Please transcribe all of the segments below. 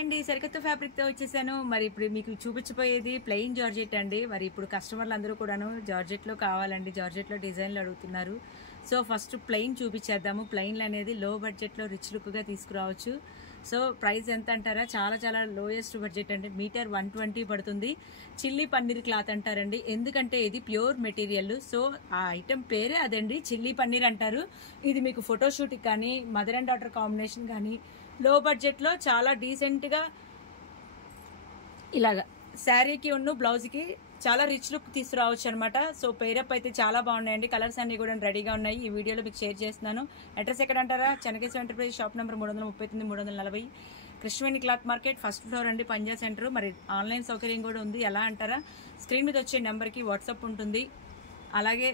అండి సరికొత్త ఫ్యాబ్రిక్ తో వచ్చేసాను. మరి ఇప్పుడు మీకు చూపించబోయేది ప్లెయిన్ జార్జెట్ అండి. మరి ఇప్పుడు కస్టమర్లు అందరూ కూడాను జార్జెట్ లో కావాలండి, జార్జెట్ లో డిజైన్లు అడుగుతున్నారు. సో ఫస్ట్ ప్లెయిన్ చూపించేద్దాము. ప్లెయిన్లు అనేది లో బడ్జెట్ లో రిచ్ లుక్ గా తీసుకురావచ్చు. సో ప్రైస్ ఎంత అంటారా, చాలా చాలా లోయెస్ట్ బడ్జెట్ అండి. మీటర్ 120 పడుతుంది. చిల్లీ పన్నీర్ క్లాత్ అంటారండి, ఎందుకంటే ఇది ప్యూర్ మెటీరియల్. సో ఆ ఐటెం పేరే అదండి, చిల్లీ పన్నీర్ అంటారు. ఇది మీకు ఫోటోషూట్కి కానీ, మదర్ అండ్ డాటర్ కాంబినేషన్ కానీ, లో బడ్జెట్లో చాలా డీసెంట్గా ఇలాగా శారీకి ఉన్న బ్లౌజ్కి చాలా రిచ్ లుక్ తీసుకురావచ్చు అనమాట. సో పేరప్ అయితే చాలా బాగున్నాయండి. కలర్స్ అన్ని కూడా రెడీగా ఉన్నాయి. ఈ వీడియోలో మీకు షేర్ చేస్తున్నాను. అడ్రస్ ఎక్కడ అంటారా, Chennakeswara enterprise, shop number 339 340, Krishnaveni cloth market, first floor అండి, పంజా సెంటర్. మరి ఆన్లైన్ సౌకర్యం కూడా ఉంది. ఎలా అంటారా, స్క్రీన్ మీద వచ్చే నెంబర్కి వాట్సాప్ ఉంటుంది, అలాగే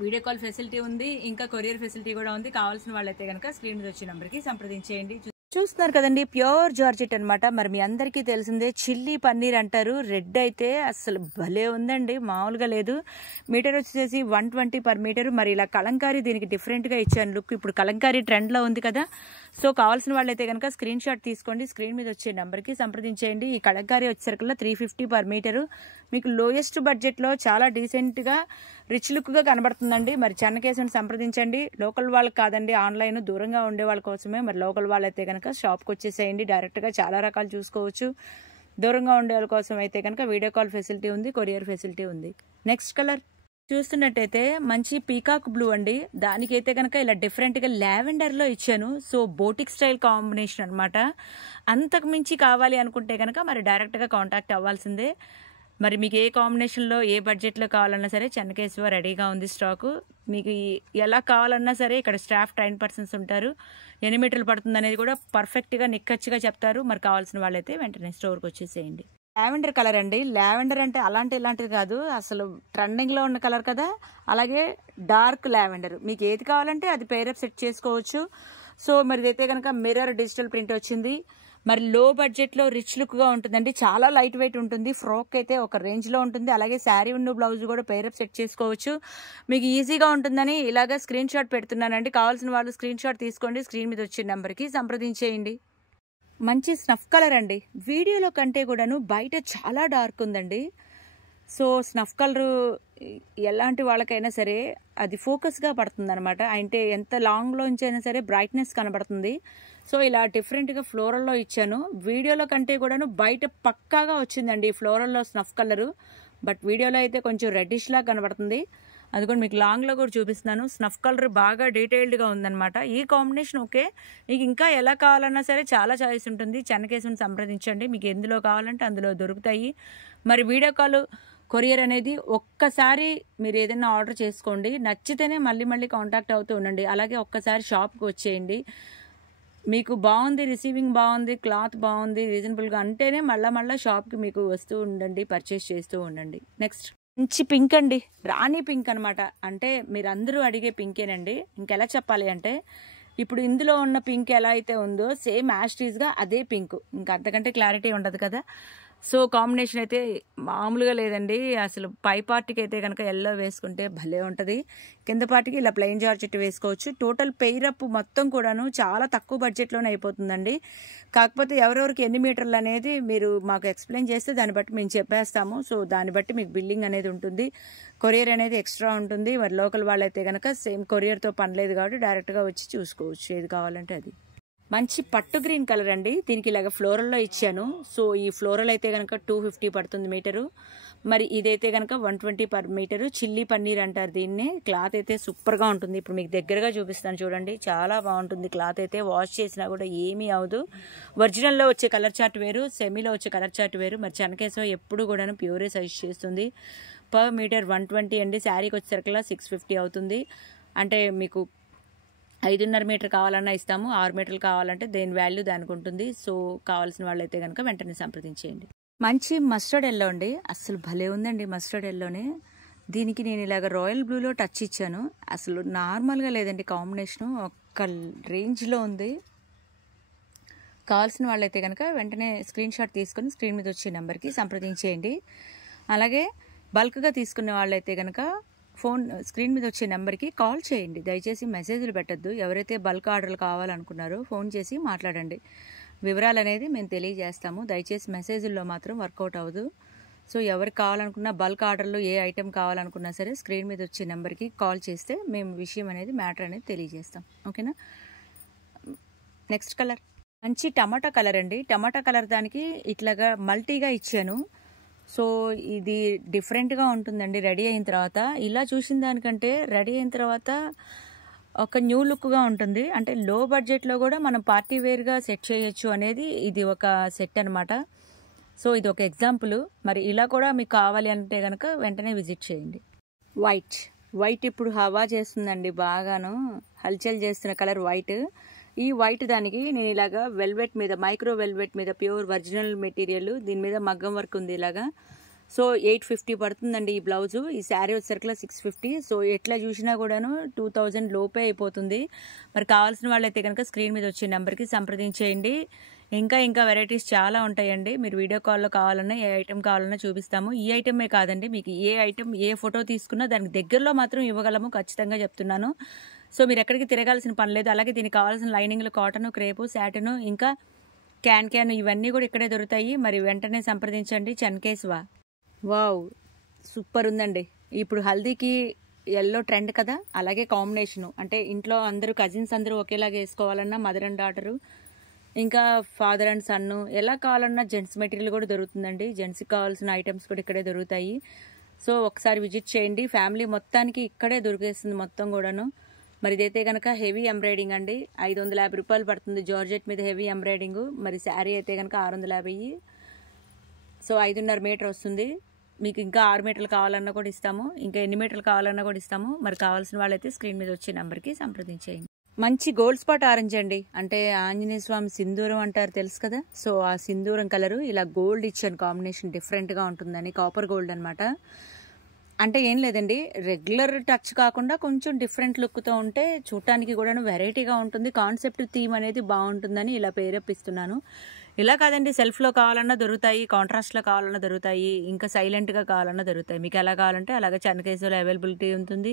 వీడియో కాల్ ఫెసిలిటీ ఉంది, ఇంకా కొరియర్ ఫెసిలిటీ కూడా ఉంది. కావాల్సిన వాళ్ళైతే కనుక స్క్రీన్ మీద వచ్చే నెంబర్కి సంప్రదించేయండి. చూస్తున్నారు కదండి, ప్యూర్ జార్జెట్ అనమాట. మరి మీ అందరికీ తెలిసిందే చిల్లీ పన్నీర్ అంటారు. రెడ్ అయితే అసలు భలే ఉందండి, మామూలుగా లేదు. మీటర్ వచ్చేసి 120 పర్ మీటర్. మరి ఇలా కలంకారీ దీనికి డిఫరెంట్గా ఇచ్చాను లుక్. ఇప్పుడు కలంకారీ ట్రెండ్లో ఉంది కదా. సో కావాల్సిన వాళ్ళైతే కనుక స్క్రీన్ షాట్ తీసుకోండి, స్క్రీన్ మీద వచ్చే నెంబర్కి సంప్రదించేయండి. ఈ కలంకారీ వచ్చేసరికల్లా 350 పర్ మీటరు. మీకు లోయెస్ట్ బడ్జెట్లో చాలా డీసెంట్గా రిచ్ లుక్గా కనబడుతుందండి. మరి చెన్నకేశ్వరిని సంప్రదించండి. లోకల్ వాళ్ళకి కాదండి, ఆన్లైన్ దూరంగా ఉండే వాళ్ళ కోసమే. మరి లోకల్ వాళ్ళైతే కనుక షాప్కి వచ్చేసేయండి, డైరెక్ట్గా చాలా రకాలు చూసుకోవచ్చు. దూరంగా ఉండే వాళ్ళ కోసం అయితే కనుక వీడియో కాల్ ఫెసిలిటీ ఉంది, కొరియర్ ఫెసిలిటీ ఉంది. నెక్స్ట్ కలర్ చూస్తున్నట్టయితే మంచి పీకాక్ బ్లూ అండి. దానికైతే కనుక ఇలా డిఫరెంట్గా లావెండర్లో ఇచ్చాను. సో బోటిక్ స్టైల్ కాంబినేషన్ అనమాట. అంతకు మించి కావాలి అనుకుంటే కనుక మరి డైరెక్ట్గా కాంటాక్ట్ అవ్వాల్సిందే. మరి మీకు ఏ కాంబినేషన్లో ఏ బడ్జెట్లో కావాలన్నా సరే చెన్నకేశ్వర రెడీగా ఉంది స్టాకు. మీకు ఎలా కావాలన్నా సరే ఇక్కడ స్టాఫ్ ట్రైన్ పర్సన్స్ ఉంటారు. ఎన్ని మీటర్లు పడుతుంది అనేది కూడా పర్ఫెక్ట్గా నిక్కచ్చిగా చెప్తారు. మరి కావాల్సిన వాళ్ళైతే వెంటనే స్టోర్కి వచ్చేసేయండి. లావెండర్ కలర్ అండి. లావెండర్ అంటే ఇలాంటిది కాదు, అసలు ట్రెండింగ్లో ఉన్న కలర్ కదా. అలాగే డార్క్ లావెండర్, మీకు ఏది కావాలంటే అది పేరప్ సెట్ చేసుకోవచ్చు. సో మరి ఇదైతే కనుక మిర్రర్ డిజిటల్ ప్రింట్ వచ్చింది. మరి లో బడ్జెట్లో రిచ్ లుక్గా ఉంటుందండి. చాలా లైట్ వెయిట్ ఉంటుంది. ఫ్రాక్ అయితే ఒక రేంజ్లో ఉంటుంది. అలాగే శారీ ఉన్న బ్లౌజ్ కూడా పేరప్ సెట్ చేసుకోవచ్చు. మీకు ఈజీగా ఉంటుందని ఇలాగ స్క్రీన్ షాట్ పెడుతున్నానండి. కావాల్సిన వాళ్ళు స్క్రీన్ షాట్ తీసుకోండి, స్క్రీన్ మీద వచ్చే నెంబర్కి సంప్రదించేయండి. మంచి స్నఫ్ కలర్ అండి. వీడియోలో కంటే కూడాను బయట చాలా డార్క్ ఉందండి. సో స్నఫ్ కలరు ఎలాంటి వాళ్ళకైనా సరే అది ఫోకస్గా పడుతుంది అనమాట. అంటే ఎంత లాంగ్లోంచి అయినా సరే బ్రైట్నెస్ కనబడుతుంది. సో ఇలా డిఫరెంట్గా ఫ్లోరల్లో ఇచ్చాను. వీడియోలో కంటే కూడాను బయట పక్కాగా వచ్చిందండి ఫ్లోరల్లో స్నఫ్ కలరు. బట్ వీడియోలో అయితే కొంచెం రెడ్డిష్లా కనబడుతుంది. అది కూడా మీకు లాంగ్లో కూడా చూపిస్తున్నాను. స్నఫ్ కలర్ బాగా డీటెయిల్డ్గా ఉందన్నమాట. ఈ కాంబినేషన్ ఓకే. మీకు ఇంకా ఎలా కావాలన్నా సరే చాలా చాయిస్ ఉంటుంది. చెన్నకేశ్వరిని సంప్రదించండి, మీకు ఎందులో కావాలంటే అందులో దొరుకుతాయి. మరి వీడియో కాల్ కొరియర్ అనేది ఒక్కసారి మీరు ఏదైనా ఆర్డర్ చేసుకోండి, నచ్చితేనే మళ్ళీ మళ్ళీ కాంటాక్ట్ అవుతూ ఉండండి. అలాగే ఒక్కసారి షాప్కి వచ్చేయండి. మీకు బాగుంది, రిసీవింగ్ బాగుంది, క్లాత్ బాగుంది, రీజనబుల్గా అంటేనే మళ్ళీ షాప్కి మీకు వస్తూ ఉండండి, పర్చేస్ చేస్తూ ఉండండి. నెక్స్ట్ మంచి పింక్ అండి, రాణి పింక్ అనమాట. అంటే మీరు అందరూ అడిగే పింకేనండి. ఇంకెలా చెప్పాలి అంటే ఇప్పుడు ఇందులో ఉన్న పింక్ ఎలా అయితే ఉందో సేమ్ యాస్టీజ్గా అదే పింక్. ఇంకా అంతకంటే క్లారిటీ ఉండదు కదా. సో కాంబినేషన్ అయితే మామూలుగా లేదండి. అసలు పై పార్టీకి అయితే కనుక ఎల్లో వేసుకుంటే భలే ఉంటుంది, కింద పార్టీకి ఇలా ప్లెయిన్ జార్జెట్ వేసుకోవచ్చు. టోటల్ పెయిరప్ మొత్తం కూడాను చాలా తక్కువ బడ్జెట్లోనే అయిపోతుందండి. కాకపోతే ఎవరెవరికి ఎన్ని మీటర్లు అనేది మీరు మాకు ఎక్స్ప్లెయిన్ చేస్తే దాన్ని బట్టి మేము చెప్పేస్తాము. సో దాన్ని బట్టి మీకు బిల్లింగ్ అనేది ఉంటుంది, కొరియర్ అనేది ఎక్స్ట్రా ఉంటుంది. మరి లోకల్ వాళ్ళైతే కనుక సేమ్ కొరియర్తో పని లేదు కాబట్టి డైరెక్ట్గా వచ్చి చూసుకోవచ్చు ఏది కావాలంటే అది. మంచి పట్టు గ్రీన్ కలర్ అండి. దీనికి ఇలాగ ఫ్లోరల్లో ఇచ్చాను. సో ఈ ఫ్లోరల్ అయితే కనుక 250 పడుతుంది మీటరు. మరి ఇదైతే కనుక 120 పర్ మీటరు. చిల్లీ పన్నీర్ అంటారు దీన్ని. క్లాత్ అయితే సూపర్గా ఉంటుంది. ఇప్పుడు మీకు దగ్గరగా చూపిస్తాను చూడండి, చాలా బాగుంటుంది. క్లాత్ అయితే వాష్ చేసినా కూడా ఏమీ అవదు. ఒరిజినల్లో వచ్చే కలర్ చార్ట్ వేరు, సెమీలో వచ్చే కలర్ చార్ట్ వేరు. మరి చెన్నకేశ్వర ఎప్పుడు కూడా ప్యూరే సజెస్ట్ చేస్తుంది. పర్ మీటర్ 120 అండి. శారీకి వచ్చేసరికల్లా 650 అవుతుంది. అంటే మీకు 5.5 మీటర్ కావాలన్నా ఇస్తాము, 6 మీటర్లు కావాలంటే దేని వాల్యూ దానికి ఉంటుంది. సో కావాల్సిన వాళ్ళైతే కనుక వెంటనే సంప్రదించేయండి. మంచి మస్టర్డ్ ఎల్లో అండి, అసలు భలే ఉందండి మస్టర్డ్ ఎల్లోనే. దీనికి నేను ఇలాగ రాయల్ బ్లూలో టచ్ ఇచ్చాను. అసలు నార్మల్గా లేదండి, కాంబినేషను ఒక్క రేంజ్లో ఉంది. కావాల్సిన వాళ్ళైతే కనుక వెంటనే స్క్రీన్ షాట్ తీసుకొని స్క్రీన్ మీద వచ్చే నెంబర్కి సంప్రదించేయండి. అలాగే బల్క్గా తీసుకునే వాళ్ళైతే కనుక ఫోన్ స్క్రీన్ మీద వచ్చే నెంబర్కి కాల్ చేయండి. దయచేసి మెసేజ్లు పెట్టద్దు. ఎవరైతే బల్క్ ఆర్డర్లు కావాలనుకున్నారో ఫోన్ చేసి మాట్లాడండి. వివరాలు అనేది మేము తెలియజేస్తాము. దయచేసి మెసేజ్ల్లో మాత్రం వర్కౌట్ అవ్వదు. సో ఎవరికి కావాలనుకున్నా బల్క్ ఆర్డర్లో ఏ ఐటెం కావాలనుకున్నా సరే స్క్రీన్ మీద వచ్చే నెంబర్కి కాల్ చేస్తే మేము విషయం అనేది మ్యాటర్ అనేది తెలియజేస్తాం. ఓకేనా. నెక్స్ట్ కలర్ మంచి టమాటా కలర్ అండి. టమాటా కలర్ దానికి ఇట్లాగా మల్టీగా ఇచ్చాను. సో ఇది డిఫరెంట్గా ఉంటుందండి రెడీ అయిన తర్వాత. ఇలా చూసిన దానికంటే రెడీ అయిన తర్వాత ఒక న్యూ లుక్గా ఉంటుంది. అంటే లో బడ్జెట్లో కూడా మనం పార్టీ వేర్గా సెట్ చేయొచ్చు అనేది ఇది ఒక సెట్ అనమాట. సో ఇది ఒక ఎగ్జాంపుల్. మరి ఇలా కూడా మీకు కావాలి అంటే కనుక వెంటనే విజిట్ చేయండి. వైట్ ఇప్పుడు హవా చేస్తుందండి, బాగాను హల్చల్ చేస్తున్న కలర్ వైట్. ఈ వైట్ దానికి నేను ఇలాగా వెల్వెట్ మీద, మైక్రో వెల్వెట్ మీద ప్యూర్ ఒరిజినల్ మెటీరియల్, దీని మీద మగ్గం వర్క్ ఉంది ఇలాగా. సో 850 పడుతుందండి ఈ బ్లౌజు. ఈ శారీ వచ్చేసరికి 650. సో ఎట్లా చూసినా కూడాను 2000 లోపే అయిపోతుంది. మరి కావాల్సిన వాళ్ళైతే కనుక స్క్రీన్ మీద వచ్చే నెంబర్కి సంప్రదించేయండి. ఇంకా వెరైటీస్ చాలా ఉంటాయండి. మీరు వీడియో కాల్లో కావాలన్నా ఏ ఐటెం కావాలన్నా చూపిస్తాము. ఈ ఐటమే కాదండి, మీకు ఏ ఐటెం ఏ ఫోటో తీసుకున్నా దానికి దగ్గరలో మాత్రం ఇవ్వగలము, ఖచ్చితంగా చెప్తున్నాను. సో మీరు ఎక్కడికి తిరగాల్సిన పని లేదు. అలాగే దీనికి కావాల్సిన లైనింగ్లు కాటన్, క్రేపు, శాటిన్, ఇంకా క్యాన్ ఇవన్నీ కూడా ఇక్కడే దొరుకుతాయి. మరి వెంటనే సంప్రదించండి. చన్కేస్వా. వావ్, సూపర్ ఉందండి. ఇప్పుడు హల్దీకి ఎల్లో ట్రెండ్ కదా, అలాగే కాంబినేషను. అంటే ఇంట్లో అందరూ కజిన్స్ అందరూ ఒకేలాగా వేసుకోవాలన్నా మదర్ అండ్ డాటరు, ఇంకా ఫాదర్ అండ్ సన్ను, ఎలా కావాలన్నా జెంట్స్ మెటీరియల్ కూడా దొరుకుతుందండి. జెంట్స్కి కావాల్సిన ఐటమ్స్ కూడా ఇక్కడే దొరుకుతాయి. సో ఒకసారి విజిట్ చేయండి. ఫ్యామిలీ మొత్తానికి ఇక్కడే దొరికేస్తుంది మొత్తం కూడాను. మరి ఇదైతే కనుక హెవీ ఎంబ్రాయిడింగ్ అండి. 550 రూపాయలు పడుతుంది జార్జెట్ మీద హెవీ ఎంబ్రాయిడింగ్. మరి శారీ అయితే కనుక 650. సో 5.5 మీటర్ వస్తుంది. మీకు ఇంకా 6 మీటర్లు కావాలన్నా కూడా ఇస్తాము, ఇంకా ఎన్ని మీటర్లు కావాలన్నా కూడా ఇస్తాము. మరి కావాల్సిన వాళ్ళైతే స్క్రీన్ మీద వచ్చే నెంబర్కి సంప్రదించేయండి. మంచి గోల్డ్ స్పాట్ ఆరెంజ్ అండి. అంటే ఆంజనేయ స్వామి సింధూరం అంటారు, తెలుసు కదా. సో ఆ సింధూరం కలరు ఇలా గోల్డ్ ఇచ్చాను, కాంబినేషన్ డిఫరెంట్గా ఉంటుందని. కాపర్ గోల్డ్ అనమాట. అంటే ఏం లేదండి, రెగ్యులర్ టచ్ కాకుండా కొంచెం డిఫరెంట్ లుక్తో ఉంటే చూడటానికి కూడా వెరైటీగా ఉంటుంది. కాన్సెప్ట్ థీమ్ అనేది బాగుంటుందని ఇలా పేరప్పిస్తున్నాను. ఇలా కాదండి, సెల్ఫ్లో కావాలన్నా దొరుకుతాయి, కాంట్రాస్ట్లో కావాలన్నా దొరుకుతాయి, ఇంకా సైలెంట్గా కావాలన్నా దొరుకుతాయి. మీకు ఎలా కావాలంటే అలాగే చన్కేసులో అవైలబిలిటీ ఉంటుంది.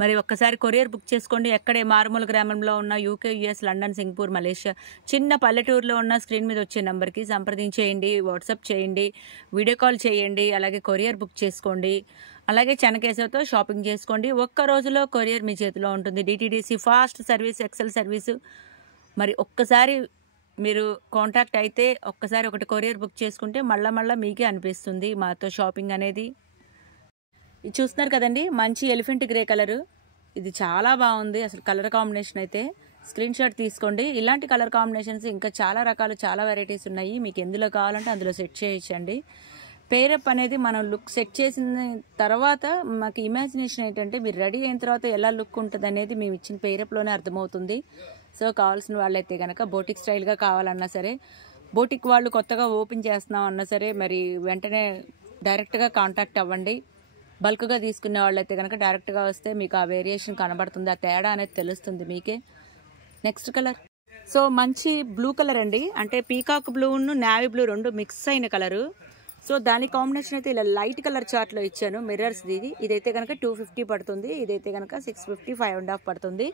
మరి ఒక్కసారి కొరియర్ బుక్ చేసుకోండి. ఎక్కడే మారుమూల గ్రామంలో ఉన్న UK, US, London, Singapore, Malaysia, చిన్న పల్లెటూరులో ఉన్న స్క్రీన్ మీద వచ్చే నెంబర్కి సంప్రదించేయండి. వాట్సాప్ చేయండి, వీడియో కాల్ చేయండి, అలాగే కొరియర్ బుక్ చేసుకోండి. అలాగే చనకేశవతో షాపింగ్ చేసుకోండి. ఒక్క రోజులో కొరియర్ మీ చేతిలో ఉంటుంది. DTDC fast service, excel service. మరి ఒక్కసారి మీరు కాంటాక్ట్ అయితే ఒక్కసారి ఒకటి కొరియర్ బుక్ చేసుకుంటే మళ్ళా మీకే అనిపిస్తుంది మాతో షాపింగ్ అనేది. ఇది చూస్తున్నారు కదండి, మంచి ఎలిఫెంట్ గ్రే కలరు. ఇది చాలా బాగుంది అసలు కలర్ కాంబినేషన్ అయితే. స్క్రీన్ షాట్ తీసుకోండి. ఇలాంటి కలర్ కాంబినేషన్స్ ఇంకా చాలా రకాలు, చాలా వెరైటీస్ ఉన్నాయి. మీకు ఎందులో కావాలంటే అందులో సెట్ చేయొచ్చండి. పేరప్ అనేది మనం లుక్ సెట్ చేసిన తర్వాత మాకు ఇమాజినేషన్ ఏంటంటే మీరు రెడీ అయిన తర్వాత ఎలా లుక్ ఉంటుంది అనేది మేము ఇచ్చిన పేరప్లోనే అర్థమవుతుంది. సో కావాల్సిన వాళ్ళైతే కనుక బోటిక్ స్టైల్గా కావాలన్నా సరే, బోటిక్ వాళ్ళు కొత్తగా ఓపెన్ చేస్తున్నాం అన్నా సరే మరి వెంటనే డైరెక్ట్గా కాంటాక్ట్ అవ్వండి. బల్క్గా తీసుకునే వాళ్ళైతే కనుక డైరెక్ట్గా వస్తే మీకు ఆ వేరియేషన్ కనబడుతుంది, ఆ తేడా అనేది తెలుస్తుంది మీకే. నెక్స్ట్ కలర్ సో మంచి బ్లూ కలర్ అండి. అంటే పీకాక్ బ్లూను నేవీ బ్లూ రెండు మిక్స్ అయిన కలరు. సో దాని కాంబినేషన్ అయితే ఇలా లైట్ కలర్ చార్ట్లో ఇచ్చాను, మిర్రర్స్. ఇదైతే కనుక 250 పడుతుంది, ఇదైతే కనుక 650, 5.5 పడుతుంది.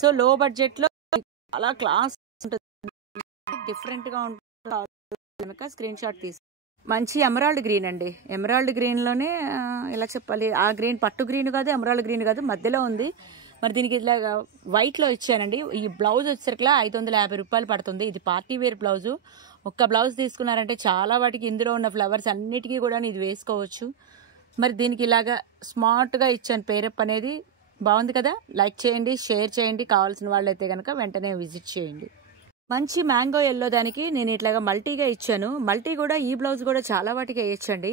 సో లో బడ్జెట్లో చాలా క్లాస్ ఉంటుంది, డిఫరెంట్గా ఉంటుంది కనుక స్క్రీన్ షాట్ తీసి. మంచి ఎమరాల్డ్ గ్రీన్ అండి. ఎమరాల్డ్ గ్రీన్లోనే ఎలా చెప్పాలి, ఆ గ్రీన్ పట్టు గ్రీన్ కాదు, ఎమరాల్డ్ గ్రీన్ కాదు, మధ్యలో ఉంది. మరి దీనికి ఇలా వైట్లో ఇచ్చానండి. ఈ బ్లౌజ్ వచ్చేసరికి 550 రూపాయలు పడుతుంది. ఇది పార్టీ వేర్ బ్లౌజు. ఒక్క బ్లౌజ్ తీసుకున్నారంటే చాలా వాటికి ఇందులో ఉన్న ఫ్లవర్స్ అన్నిటికీ కూడా ఇది వేసుకోవచ్చు. మరి దీనికి ఇలాగా స్మార్ట్గా ఇచ్చాను పేరప్ అనేది. బాగుంది కదా. లైక్ చేయండి, షేర్ చేయండి. కావాల్సిన వాళ్ళైతే కనుక వెంటనే విజిట్ చేయండి. మంచి మ్యాంగో ఎల్లో దానికి నేను ఇట్లాగా మల్టీగా ఇచ్చాను. మల్టీ కూడా ఈ బ్లౌజ్ కూడా చాలా వాటికి వేయచ్చండి.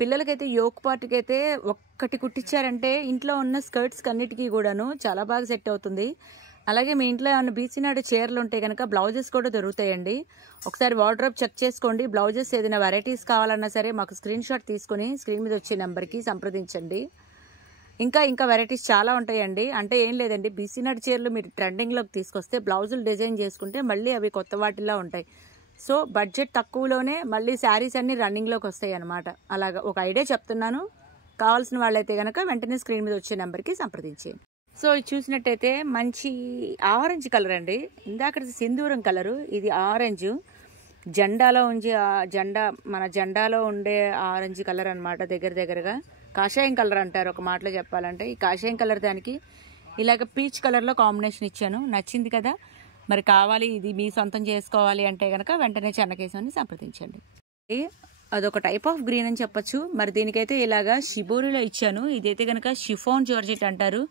పిల్లలకైతే యోక్ పార్ట్కి అయితే ఒక్కటి కుట్టించారంటే ఇంట్లో ఉన్న స్కర్ట్స్ అన్నిటికీ కూడాను చాలా బాగా సెట్ అవుతుంది. అలాగే మీ ఇంట్లో ఏమైనా బీసీనాడు చీరలు ఉంటే కనుక బ్లౌజెస్ కూడా దొరుకుతాయండి. ఒకసారి వార్డ్రోబ్ చెక్ చేసుకోండి. బ్లౌజెస్ ఏదైనా వెరైటీస్ కావాలన్నా సరే మాకు స్క్రీన్ షాట్ తీసుకుని స్క్రీన్ మీద వచ్చే నెంబర్కి సంప్రదించండి. ఇంకా వెరైటీస్ చాలా ఉంటాయండి. అంటే ఏం లేదండి, బీసీనాడు చీరలు మీరు ట్రెండింగ్లోకి తీసుకొస్తే బ్లౌజులు డిజైన్ చేసుకుంటే మళ్ళీ అవి కొత్త వాటిలా ఉంటాయి. సో బడ్జెట్ తక్కువలోనే మళ్ళీ శారీస్ అన్ని రన్నింగ్లోకి వస్తాయి అన్నమాట. అలాగా ఒక ఐడియా చెప్తున్నాను. కావాల్సిన వాళ్ళైతే కనుక వెంటనే స్క్రీన్ మీద వచ్చే నెంబర్కి సంప్రదించేయండి. సో ఇది చూసినట్టయితే మంచి ఆరెంజ్ కలర్ అండి. ఇందాక సింధూరం కలరు, ఇది ఆరెంజ్. జెండాలో ఉంచి మన జెండాలో ఉండే ఆరెంజ్ కలర్ అనమాట. దగ్గరగా కాషాయం కలర్ అంటారు ఒక మాటలో చెప్పాలంటే. ఈ కాషాయం కలర్ దానికి ఇలాగ పీచ్ కలర్లో కాంబినేషన్ ఇచ్చాను. నచ్చింది కదా. మరి కావాలి, ఇది మీ సొంతం చేసుకోవాలి అంటే కనుక వెంటనే చెన్నకేశవని సంప్రదించండి. అదొక టైప్ ఆఫ్ గ్రీన్ అని చెప్పొచ్చు. మరి దీనికైతే ఇలాగా షిబోరిలో ఇచ్చాను. ఇదైతే కనుక షిఫాన్ జార్జెట్ అంటారు.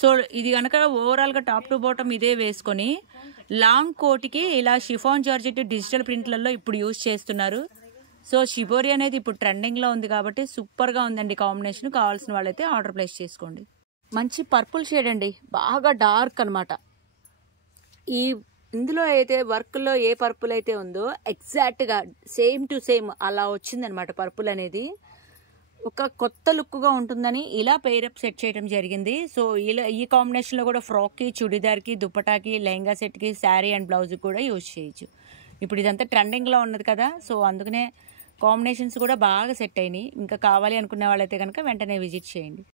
సో ఇది కనుక ఓవరాల్గా టాప్ టు బాటమ్ ఇదే వేసుకొని లాంగ్ కోట్కి ఇలా షిఫాన్ జార్జెట్ డిజిటల్ ప్రింట్లలో ఇప్పుడు యూజ్ చేస్తున్నారు. సో షిబోరి అనేది ఇప్పుడు ట్రెండింగ్లో ఉంది కాబట్టి సూపర్గా ఉందండి కాంబినేషన్. కావాల్సిన వాళ్ళైతే ఆర్డర్ ప్లేస్ చేసుకోండి. మంచి పర్పుల్ షేడ్ అండి, బాగా డార్క్ అనమాట. ఇందులో అయితే వర్క్లో ఏ పర్పుల్ అయితే ఉందో ఎగ్జాక్ట్గా సేమ్ టు సేమ్ అలా వచ్చిందనమాట. పర్పుల్ అనేది ఒక కొత్త లుక్గా ఉంటుందని ఇలా పెయిరప్ సెట్ చేయడం జరిగింది. సో ఇలా ఈ కాంబినేషన్లో కూడా ఫ్రాక్కి, చుడిదార్కి, దుప్పటాకి, లెహంగా సెట్కి, శారీ అండ్ బ్లౌజ్ కూడా యూజ్ చేయొచ్చు. ఇప్పుడు ఇదంతా ట్రెండింగ్లో ఉన్నది కదా. సో అందుకనే కాంబినేషన్స్ కూడా బాగా సెట్ అయినాయి. ఇంకా కావాలి అనుకునే వాళ్ళైతే కనుక వెంటనే విజిట్ చేయండి.